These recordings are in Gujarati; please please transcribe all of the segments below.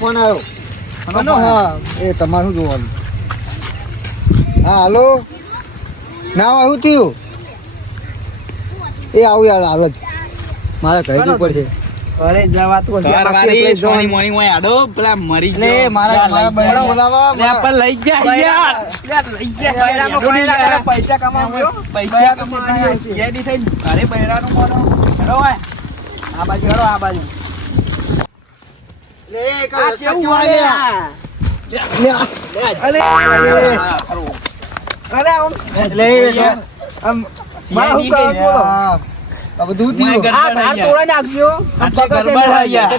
ફોન આવ્યો. હા એ તમારું જોવાનું. હા હાલો ના શું થયું? એ આવું યાર હાલ જ મારે ઘરે જવું પડશે. અરે જવા તો સોની મોની મોય આડો પેલા મરી ગયો. મારા બહેનો બોલાવા પણ લઈ જા યાર. લઈ જા પૈસા કમાવો. પૈસા કમાવા કેડી થઈ ઘરે બહેરાનો કોનો હેડો હોય. આ બાજુ હેડો આ બાજુ. લે આ કેવું વાલે લે અરે અરે આમ મારા હું બોલો अब दूध दियो आ भात तोड़ा नाखियो हम पकड़ से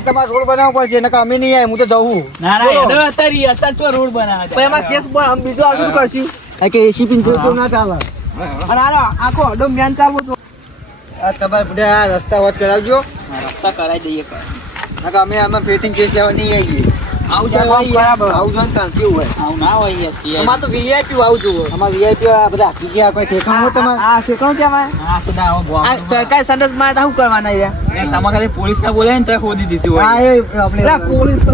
તમાર રોડ બનાવવો પડશે નકા અમે નહીં આય હું તો જઉં ના ના એડો અત્યારે તો રોડ બનાવે પછી એમાં કેસ બોલ हम બીજો આશું કરશું આ કે એસી પિન જો ના ચાલે અને આખો અડો મેન ચાલવો તો આ તમાર બધા રસ્તા વચ કરાવજો રસ્તા કરાવી દઈએ નકા અમે આમાં પેટિંગ કેસ લેવા નહીં આવીએ આવું જો બરાબર આવું જો તાર કેવું હોય આવું ના હોય યાર અમાર તો વીઆઈપી આવું જો અમાર વીઆઈપી આ બધા આખી ગયા કોઈ ઠેકાણું હો તમાર આ ઠેકાણું કેમ આ તો ના આ સરકારી સંદેશ માં તો શું કરવાના યાર તમાર ખાલી પોલીસ ને બોલે ને તો ખોદી દીધી હોય હા એ આપણે પોલીસ તો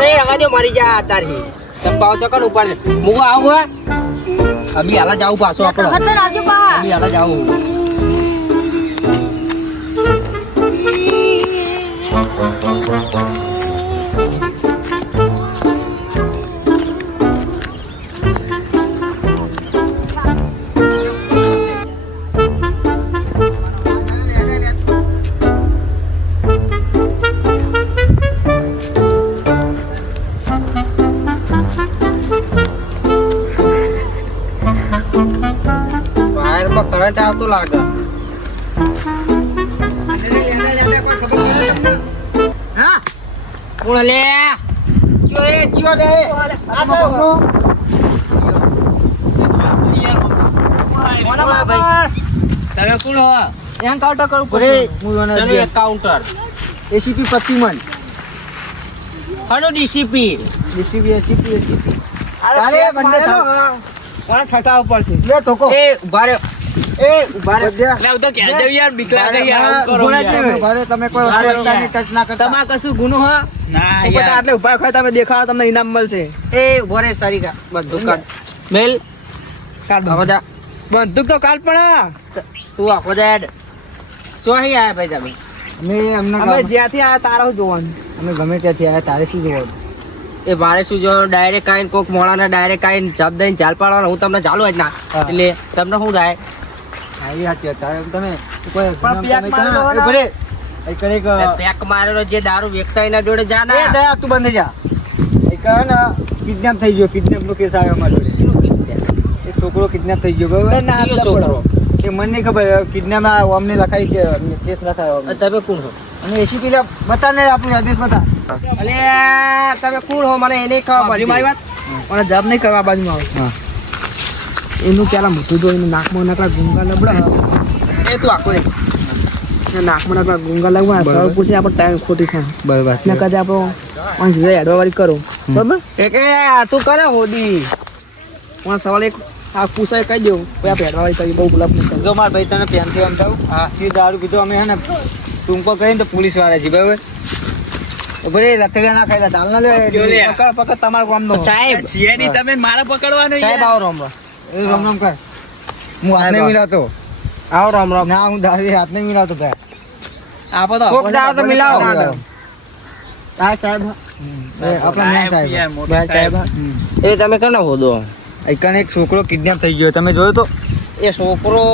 રે રગાજો મારી જા તારી તંબાવ તો કણ ઉપર મુગો આવું હે અભી હાલા જાવ પાછો આપણો હટલે રાજુ બા અભી હાલા જાવ કરંટ આવતો લાગે હા કોણ લે જો એ જીઓ રે આ તો મોના ભાઈ તમે કોણ હો એન્કાઉન્ટર કરું પડે હું તમે કાઉન્ટર એસીપી પ્રતિમન હનો ડીસીપી એસીપી અરે બંને કોણ ઠટાવ પડશે લે તોકો એ ઉભા રે લે તો કે જાવ યાર બીક લાગે યાર કરો ભારે તમે કોઈ પ્રકારની ટચ ના કરતા તમાર કશું ગુનો હ ના યાર એટલે ઉભા ખાય તમે દેખાડો તમને ઇનામ મળશે એ બોરે સારી કા બંદૂક કાઢ મેલ કાઢ બધા બંદૂક તો કાલ પણ તું આખો જાય સો અહીં આયા ભાઈ તમે અમે જ્યાંથી આયા તારા જોવાનું અમે ગમે ત્યાંથી આયા તારે શું જોવાનું એ મારે શું જો ડાયરેક્ટ કાઈન કોક મોળાના ડાયરેક્ટ કાઈન જબ દઈને ચાલ પાડવાનો હું તમને ચાલુ જ ના એટલે તમને શું થાય આઈ હાથી હતા તમે કોઈ પણ પેક મારેલો ભલે એ કરે કે પેક મારેલો જે દારૂ વેચતા એના જોડે જા ના એ દયા તું બંધ જા એ કહે ને કિડનેપ થઈ ગયો કિડનેપ નો કેસ આવ્યો મારો એક છોકરો કિડનેપ થઈ ગયો બરાબર ના છોકરો કે મને નહીં ખબર કિડનેપ અમને લખાઈ કે કેસ લખાયો તમે કોણ છો અને એસી પેલા બતા ને આપણું એડ્રેસ બતા અલે તમે કોણ હો મને એને ખબર પડી મારી વાત મને જવાબ નહીં કરવા બાજુમાં આવે હા એનું પેલા મોટું તો એનું નાકમાં નાકલા ગુંગા લબડા એ તું આખો રે નાકમાં નાકલા ગુંગા લગવા સર પૂછે આપણે ટાઈમ ખોટી થાય બરાબર ને કદે આપણો પાંચ જગ્યાએ એડવાવારી કરો બરાબર કે તું કરે હોડી હું સવાલ એક આ પૂછાય કહી દઉં પછી આપણે એડવાવારી કરી બહુ ગુલાબ નહીં જો મારા ભાઈ તને પ્યાનથી એમ થયું હા એ દારૂ પીધો અમે હે ને ટૂંકો કહીને તો પોલીસ વાળા છે બરાબર બરે લતડા ના ખાયલા ચાલ ના લે પકડ તમાર કામ નો સાહેબ સીઆઈડી તમે મારે પકડવાનો સાહેબ આવો રામ એ રામ રામ કર હું હાથ નહીં મિલાતો આવો રામ રામ ના હું દારૂ હાથ નહીં મિલાતો ભાઈ આપો તો કોક દાવ તો મિલાવો આ સાહેબ આપણા ન્યા સાહેબ સાહેબ એ તમે કના હોદો એકણ એક છોકરો કિડનેપ થઈ ગયો તમે જોયો તો એ છોકરો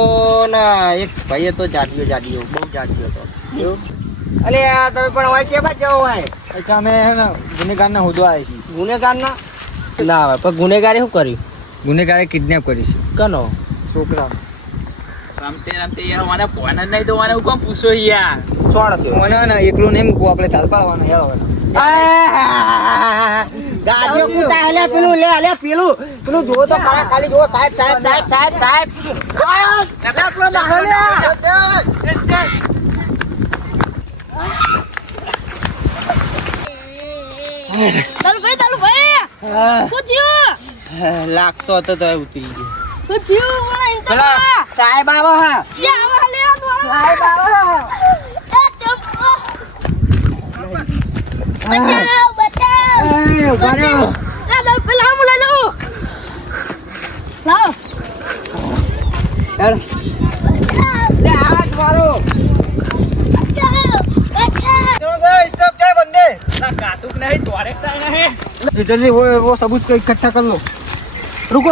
ના એક ભાઈએ તો જાડ્યો બહુ જાડ્યો હતો એવું અલે આ તમે પણ હોય છે બાદ જવો હોય એટલે અમે હે ને ગુનેગારના હોદવા આવ્યા છીએ ગુનેગારના ના આવે પણ ગુનેગારે શું કર્યું ગુનેગારે કિડનેપ કરી છે કનો છોકરા રમતે યાર મને ફોન જ નહીં તો મને કોણ પૂછો યાર છોડ છે મને ને એકલું નહીં મૂકવું આપણે ચાલ પાડવાના યાર ગાડીઓ કૂતા હેલે પેલું લે લે પેલું જો તો ખાલી જો સાહેબ આપણો માહો લે ચાલુ ભાઈ શું થયું લાગતો હતો તો ઉતરી ગયો શું થયું મને ઇન્ટર પેલા સાહેબ આવો હા ક્યાં આવા લે સાહેબ આવો બચાવ ઉભા રહ્યો પેલા હું લઈ લઉં લાવ હેડ લે હાથ મારો जल्दी वो सबूत को इकट्ठा कर लो रुको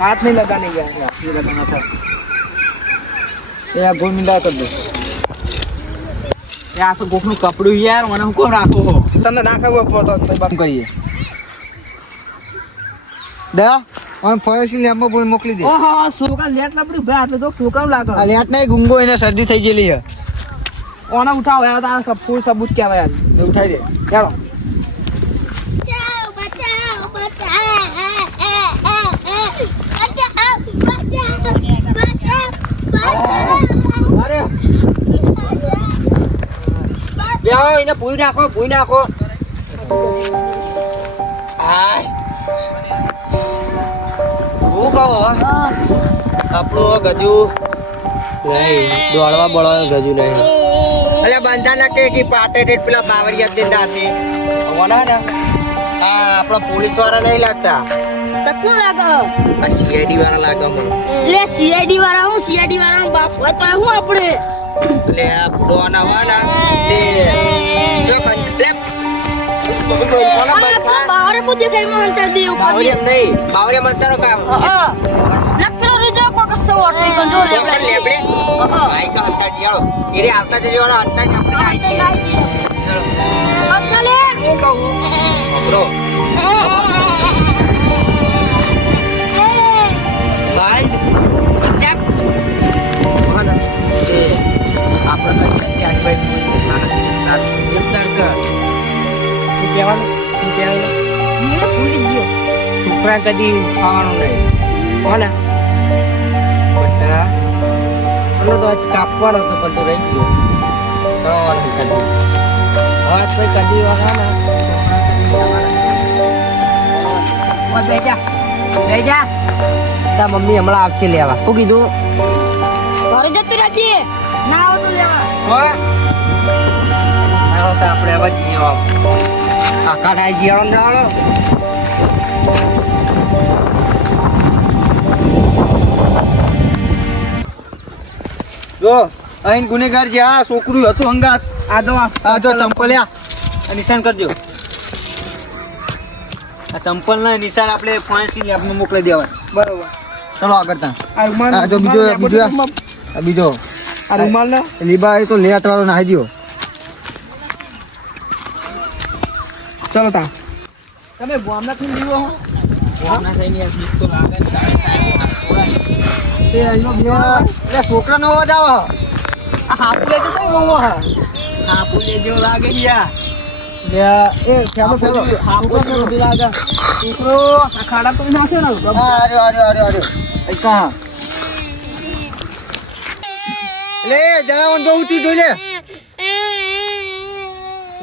हाथ नहीं लगाने का हाथ नहीं लगाना था ये गोल मिला कर दो આ તો કોકનું કપડું યાર મને હું કોણ રાખો હો તમને નાખવો પડતો તો બંધ કરીએ દા ઓન ફોરેસ્ટ લેમ્બો બોલ મોકલી દે ઓહો છોકરા લેટ લપડી ભાઈ એટલે તો છોકરાઓ લાગે આ લેટ નહીં ગુંગો એને શરદી થઈ ગયેલી છે ઓના ઉઠાવો યાર તારા સબ ફૂલ સબૂત કહેવાય યાર એ ઉઠાઈ દે ચાલો બચાવ બેહો એને ભૂઈ નાખો હાય હું કહો આપણું ગજુ નહીં દોડવા બળવા ગજુ નહીં એટલે બંધા ના કે પાટે પેલા બાવરિયા દે દાસી ઓના ને આ આપણા પોલીસ વાળા નહીં લાગતા તો કોણ લાગે આ સીઆઈડી વાળા લાગે મને લે સીઆઈડી વાળા હું સીઆઈડી વાળાનો બાપ હોય તો હું આપણે એટલે આ ફુડવાના વાના તે જો લે બાવરે પૂછે કે મને અંતર દેવ બાવરિયા નહીં બાવરિયા મંતરો કામ લખલો રીજો કોક સવોટ નહીં કંટ્રોલ લેબડે ભાઈ કા અંતર ડિયાળો ઈરે આવતા જજો વાળા અંતર ને આપણે આવી જઈએ અંકલે હું કહું બ્રો ભાઈ પંજાબ કોના એ આપણે તો ક્યાં ભાઈ નાના વિસ્તાર કર તું કહેવાનું મને ભૂલી ગયો છોકરા કદી ખાવાનું નહીં કોના બટા એનો તો આજ કાપવાનો હતો પણ તો રહી ગયો કળવાનું કદી આજ કોઈ કદી વાળા છોકરા કદી બેજા તા મમ્મી હમણાં આપશે લેવા શું કીધું ઘરે જતું રહેજે ના આવો તો લેવા ચાલો તો આપણે હવે જઈએ કાકા થાય જીયાળો ને દાડો જો અહીં ગુનેગાર જે આ છોકરું હતું અંગાત આ જો ચંપલ્યા નિશાન કરજો આ ચંપલ ના નિશાન આપણે ફોરેન્સિક લેબમાં મોકલી દેવાય બરોબર ચલો આગળ તા આ રૂમાલ આ જો બીજો બીજો આ રૂમાલ ને લીબા એ તો લેટ વાળો નાખી દો ચલો તા તમે ગામના થી લીવો હો ગામના થઈને આ ગીત તો લાગે ને તે અહીંનો બીજો એટલે છોકરા નો અવાજ આવે આ હાપુલે તો કઈ બહુ હા હાપુલે જેવો લાગે યાર એ ચાલો ચાલો હાપુલે જેવો બી લાગે છોકરો આ ખાડા તો નાખ્યો ને આર્યો કા લે જણાવન બહુ થી જોઈ લે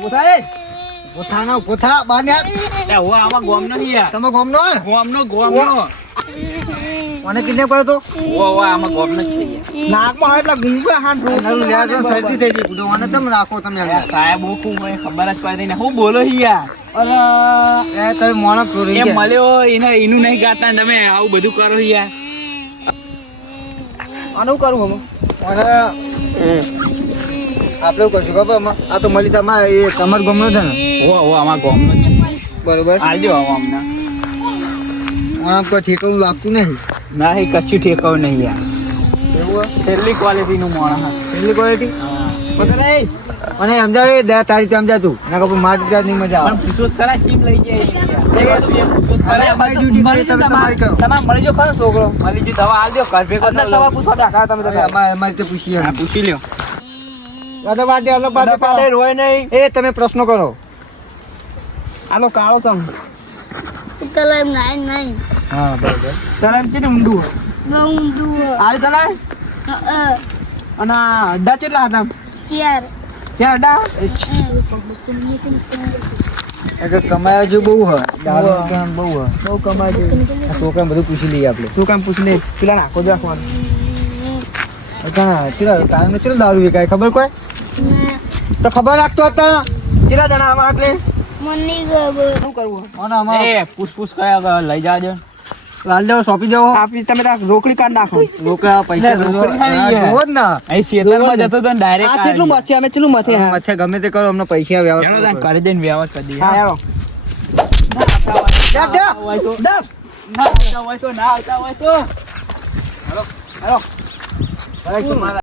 ઉઠાય કોથા બાન્યા એ હો આમાં ગામનો ની યાર તમે ગોમનો ને ગામનો મને કિડનેપ કર્યો તો ઓ આમાં ગામનો જ છે નાકમાં હોય એટલે ગુંગો હાથ નરું લ્યા તો શરદી થઈ ગઈ બુડો મને કેમ રાખો તમે અંદર સાહેબ ઓકું મને ખબર જ પડી ને હું બોલો યાર એ તમે મોણો ચોરી એ મળ્યો એનું નહીં ગાતા ને તમે આવું બધું કરો યાર આનું કરું હું મને આપણે કશું ખબર આ તો મળી તમારે એ તમાર ગમનો છે ને ઓ આમાં ગામનો જ છે બરોબર આલજો આમાં અમને આમ કોઈ ઠેકાણું લાગતું નહીં નહીં કશું ઠેકાવ નહીં યાર એવું છેલ્લી ક્વોલિટીનું માણસ એટલી ક્વોલિટી પકડે મને સમજાવે તારી સમજાતું ના કપડું મારી જાત નહીં મજા પણ પૂછો ખરા ચીમ લઈ જાય આવે અમારી ડ્યુટી કરી તમે તમારી કરો તમારે મળી જો ખરો છોકરો મળી જો દવા આલ દો ઘર ભેગો સવાલ પૂછવા દાખલા તમે અમારી રીતે પૂછીએ હા પૂછી લ્યો અલગ બાદ રોય નહીં એ તમે પ્રશ્નો કરો આલો કાળો ચમ કલર નહીં હા બરાબર તને એમ ચેટલું ઊંડું હોય? બહુ ઊંડું આરે તને અને આ અડ્ડા ચેટલા હતા આમ? ચાર ક્યાં અડ્ડા કમાયા જો બહુ હ દારૂ કામ બહુ હ બહુ કમાય છે આ છોકરાને બધું પૂછી લઈએ આપણે તું કામ પૂછ લે પેલા નાખો જ રાખવાનું અચાણા ચેલા કાયમ ચેલો દારૂ વેચાય ખબર કોઈ તો ખબર રાખતો હતા ચેલા જણા આવા એટલે મને ખબર શું કરવું અને આમાં પૂછ કયા લઈ જાજો લાલ દેવો સોંપી દેવો આપી તમે ત્યાં રોકડી કાઢ નાખો રોકડા પૈસા લે, જોવો રોકડી ખાઈ હા, ગયા. જોવો જ ને અહીં શેતરમાં જતો તો ડાયરેક્ટ આ કેટલું મથે અમે કેટલું મથે હા મથે ગમે તે કરો અમને પૈસા વ્યવહાર કરી દઈને વ્યવહાર કરી દઈએ હા યારો જા, જા. જા. ના આવતા હોય તો ના આવતા હોય તો અરે, મારા